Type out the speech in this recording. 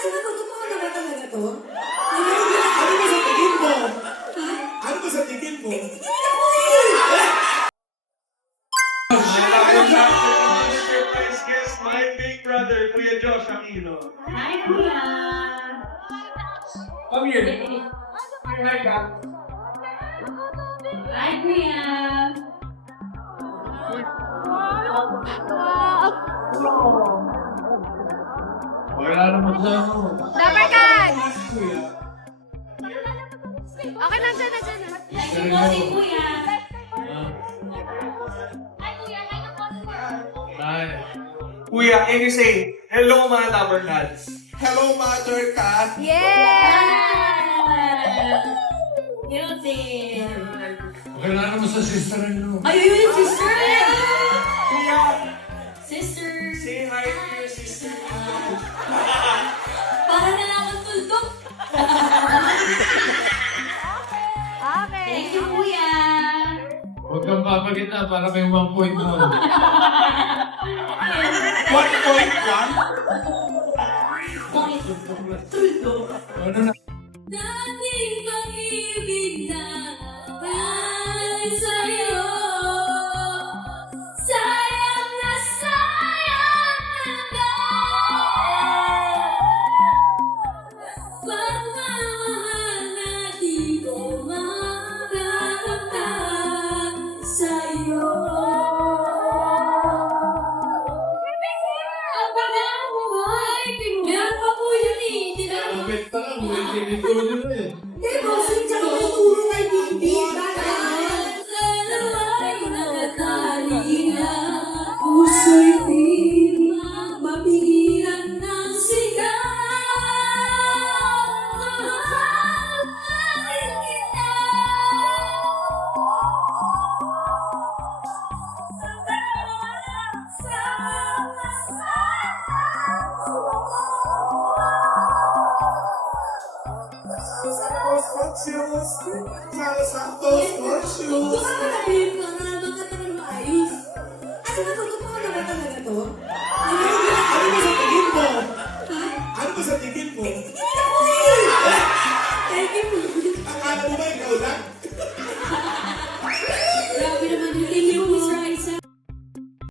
Ano ba? Totoo na ba talaga to? Ano ba sa tingin mo? Ano ba sa tingin mo? Surprise guest, my big brother, Kuya Josh Aquino. Hi, Kuya! Come here. Hi, Kak. Hi, Kuya! Wala naman sa ako. Number card! Kuya. Okay, nandiyan. Thank you po, si Kuya! Hi. Kuya, can you say, hello mga number cards? Hello, Mother Cat. Yeah! Guilty! Wala naman sa sister nyo. Ay, yun, sister! Kuya, Sister! say hi to your sister. Para na lang ang tuldok! Okay. Thank you, Kuya! Huwag kang papagita para may 1 point mo. 1.1? Bakit? Tuldok! Ano na? Dating pag-ibig na ay sa'yo. Sayang na pagmamahal na di ko makakamtan sa'yo. Ang pag-amo ay meron pa po yun eh. Hindi na Kapit pa lang, may tinituro nyo eh. Hindi, bossing siya kung ituro kay Bibi. Bakit? Dalawa'y nakatali na puso'y di mapigilan ng sigaw. Mahalin kita. Santos Horseshoes. Doon ka na rin, para makatagal maayos. Ano ba? Totoo na ba talaga to?